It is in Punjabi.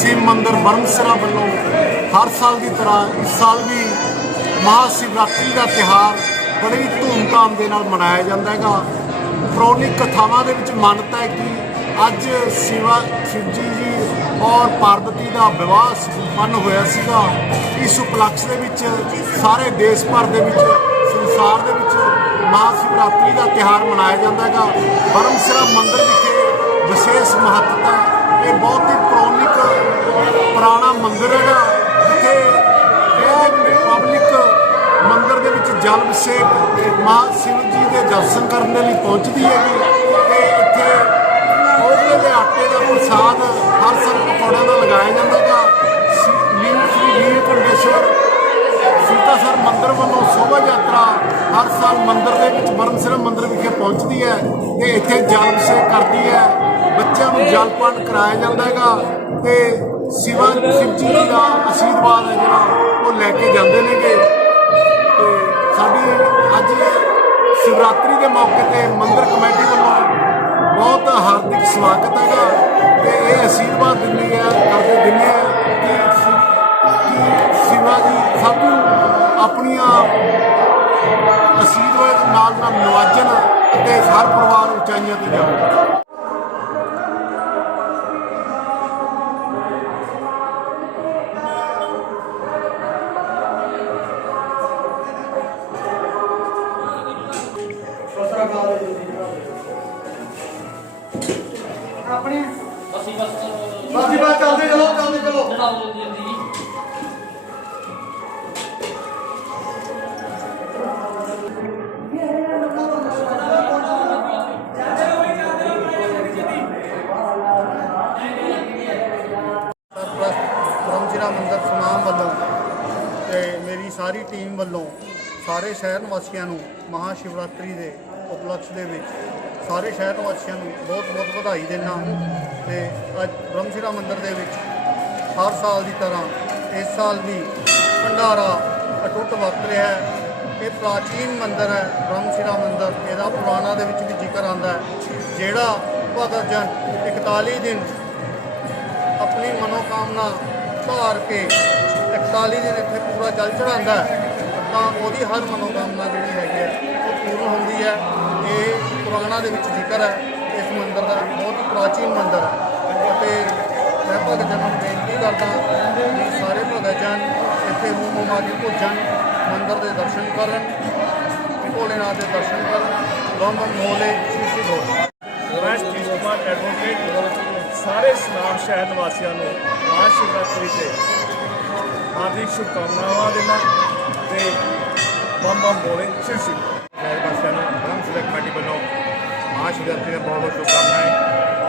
ਸ਼ਿਵ ਮੰਦਰ ਬਰਮਸਰਾ ਵੱਲੋਂ ਹਰ ਸਾਲ ਦੀ ਤਰ੍ਹਾਂ ਇਸ ਸਾਲ ਵੀ ਮਹਾ ਸ਼ਿਵਰਾਤਰੀ ਦਾ ਤਿਹਾਰ ਬੜੀ ਧੂਮਧਾਮ ਦੇ ਨਾਲ ਮਨਾਇਆ ਜਾਂਦਾ ਹੈਗਾ। ਪੌਰਾਣਿਕ ਕਥਾਵਾਂ ਦੇ ਵਿੱਚ ਮੰਨਤਾ ਹੈ ਕਿ ਅੱਜ ਸ਼ਿਵਾ ਸ਼ਿਵਜੀ ਜੀ ਔਰ ਪਾਰਵਤੀ ਦਾ ਵਿਵਾਹ ਸੰਪੰਨ ਹੋਇਆ ਸੀਗਾ। ਇਸ ਉਪਲਕਸ਼ ਦੇ ਵਿੱਚ ਸਾਰੇ ਦੇਸ਼ ਭਰ ਦੇ ਵਿੱਚ, ਸੰਸਾਰ ਦੇ ਵਿੱਚ ਮਹਾ ਸ਼ਿਵਰਾਤਰੀ ਦਾ ਤਿਹਾਰ ਮਨਾਇਆ ਜਾਂਦਾ ਹੈਗਾ ਬਰਮਸਰਾ ਮੰਦਿਰ ਵਿਖੇ ਵਿਸ਼ੇਸ਼ ਮਹੱਤਤਾ ਹੈ। ਇਹ ਬਹੁਤ ਹੀ ਪੌਰਾਣਿਕ, ਪੁਰਾਣਾ ਮੰਦਿਰ ਹੈਗਾ, ਜਿੱਥੇ ਇਹ ਪਬਲਿਕ ਮੰਦਿਰ ਦੇ ਵਿੱਚ ਜਲ ਵਿਸ਼ੇਕ ਮਾਂ ਸ਼ਿਵ ਜੀ ਦੇ ਦਰਸ਼ਨ ਕਰਨ ਦੇ ਲਈ ਪਹੁੰਚਦੀ ਹੈਗੀ ਤੇ ਇੱਥੇ ਉਹਦੇ ਦੇ ਆਟੇ ਦਾ ਪ੍ਰਸਾਦ ਹਰ ਸਾਲ ਹਰ ਸਾਲ ਮੰਦਿਰ ਦੇ ਵਿੱਚ ਬਰਮਸਿਰ ਮੰਦਿਰ ਵਿਖੇ ਪਹੁੰਚਦੀ ਹੈ ਤੇ ਇੱਥੇ ਜਲ ਅਭਿਸ਼ੇਕ ਕਰਦੀ ਹੈ। ਬੱਚਿਆਂ ਨੂੰ ਜਲ ਪਾਨ ਕਰਾਇਆ ਜਾਂਦਾ ਹੈਗਾ ਤੇ ਸ਼ਿਵਾ ਸ਼ਿਵ ਜੀ ਦਾ ਆਸ਼ੀਰਵਾਦ ਹੈ ਜਿਹੜਾ ਉਹ ਲੈ ਕੇ ਜਾਂਦੇ ਨੇਗੇ। ਤੇ ਸਾਡੀ ਅੱਜ ਸ਼ਿਵਰਾਤਰੀ ਦੇ ਮੌਕੇ ਤੇ ਮੰਦਿਰ ਕਮੇਟੀ ਵੱਲੋਂ ਬਹੁਤ ਹਾਰਦਿਕ ਸਵਾਗਤ ਹੈਗਾ ਤੇ ਇਹ ਆਸ਼ੀਰਵਾਦ ਦਿੰਦੀ ਹੈ, ਕਰਦੇ ਦਿੰਦੇ ਆ ਕਿ ਸ਼ਿਵਾ ਜੀ ਸਭ ਆਪਣੀਆਂ ਨੂੰ ਆਪਣੀਆਂ ਆਸ਼ੀਰਵਾਦ ਨਾਲ ਨਾਲ ਨਵਾਜਣ ਤੇ ਹਰ ਪਰਿਵਾਰ ਉਚਾਈਆਂ ਤੇ ਜਾਵੇ। ਆਪਣੇ ਅਸੀਂ ਬਸ ਬਾਕੀ ਬਾਤ ਚੱਲਦੇ ਚਲੋ ਚੱਲਦੇ ਚਲੋ ਲੜਾਓ ਜਲਦੀ। ਤੇ ਮੇਰੀ ਸਾਰੀ ਟੀਮ ਵੱਲੋਂ ਸਾਰੇ ਸ਼ਹਿਰ ਨਿਵਾਸੀਆਂ ਨੂੰ ਮਹਾ ਸ਼ਿਵਰਾਤਰੀ ਦੇ ਉਪਲਕਸ਼ ਦੇ ਵਿੱਚ ਸਾਰੇ ਸ਼ਹਿਰ ਨਿਵਾਸੀਆਂ ਨੂੰ ਬਹੁਤ ਬਹੁਤ ਵਧਾਈ ਦਿੰਦਾ ਤੇ ਅੱਜ ਬ੍ਰਹਮਸ਼ਿਰਾ ਮੰਦਿਰ ਦੇ ਵਿੱਚ ਹਰ ਸਾਲ ਦੀ ਤਰ੍ਹਾਂ ਇਸ ਸਾਲ ਵੀ ਭੰਡਾਰਾ ਅਟੁੱਟ ਵਰਤ ਰਿਹਾ ਹੈ। ਇਹ ਪ੍ਰਾਚੀਨ ਮੰਦਿਰ ਹੈ ਬ੍ਰਹਮਸ਼ਿਰਾ ਮੰਦਿਰ। ਇਹਦਾ ਪੁਰਾਣਾ ਦੇ ਵਿੱਚ ਵੀ ਜ਼ਿਕਰ ਆਉਂਦਾ ਹੈ। ਜਿਹੜਾ ਭਗਤ ਜਨ 41 ਦਿਨ ਆਪਣੀ ਮਨੋਕਾਮਨਾ ਧਾਰ ਕੇ 41 ਦਿਨ ਇੱਥੇ ਪੂਰਾ ਜਲ ਚੜਾਉਂਦਾ ਤਾਂ ਉਹਦੀ ਹਰ ਮਨੋਕਾਮਨਾ ਜਿਹੜੀ ਹੈਗੀ ਹੈ, ਉਹ ਪੂਰਨ ਹੁੰਦੀ ਹੈ। ਇਹ ਪੁਰਾਣਾ ਦੇ ਵਿੱਚ ਜ਼ਿਕਰ ਹੈ, ਇਸ ਮੰਦਿਰ ਦਾ ਬਹੁਤ ਹੀ ਪ੍ਰਾਚੀਨ ਮੰਦਿਰ ਹੈ। ਅਤੇ ਮੈਂ ਭਗਤ ਜਨਾਂ ਨੂੰ ਬੇਨਤੀ ਕਰਦਾ ਕਿ ਸਾਰੇ ਭਗਤ ਜਨ ਇੱਥੇ ਮੂੰਹ ਮੁਮਾ ਕੇ ਭੋਜਨ, ਮੰਦਿਰ ਦੇ ਦਰਸ਼ਨ ਕਰਨ, ਭੋਲੇਨਾਥ ਦੇ ਦਰਸ਼ਨ ਕਰਨ ਬੰਮ ਮੋਲੇ ਸ਼੍ਰੀ ਸ਼੍ਰੀ ਬੋਲ ਮੈਂ ਐਡਵੋਕੇਟ ਸਾਰੇ ਸਨਾਮ ਸ਼ਹਿਰ ਨਿਵਾਸੀਆਂ ਨੂੰ ਮਹਾਸ਼ਿਵਰਾਤਰੀ ਤੇ ਹਾਰਦਿਕ ਸ਼ੁਭਕਾਮਨਾਵਾਂ ਦਿੰਦਾ ਤੇ ਬੰਮ ਬੰਮ ਬੋਲੇ ਸ਼ਿਵ ਸ਼ਿਵ ਸ਼ਹਿਰ ਵਾਸੀਆਂ ਨੂੰ ਬ੍ਰਹਮ ਸਿਲਕ ਕਮੇਟੀ ਵੱਲੋਂ ਮਹਾਸ਼ਿਵਰਾਤਰੀ ਦੀਆਂ ਬਹੁਤ ਬਹੁਤ ਸ਼ੁਭਕਾਮਨਾਵਾਂ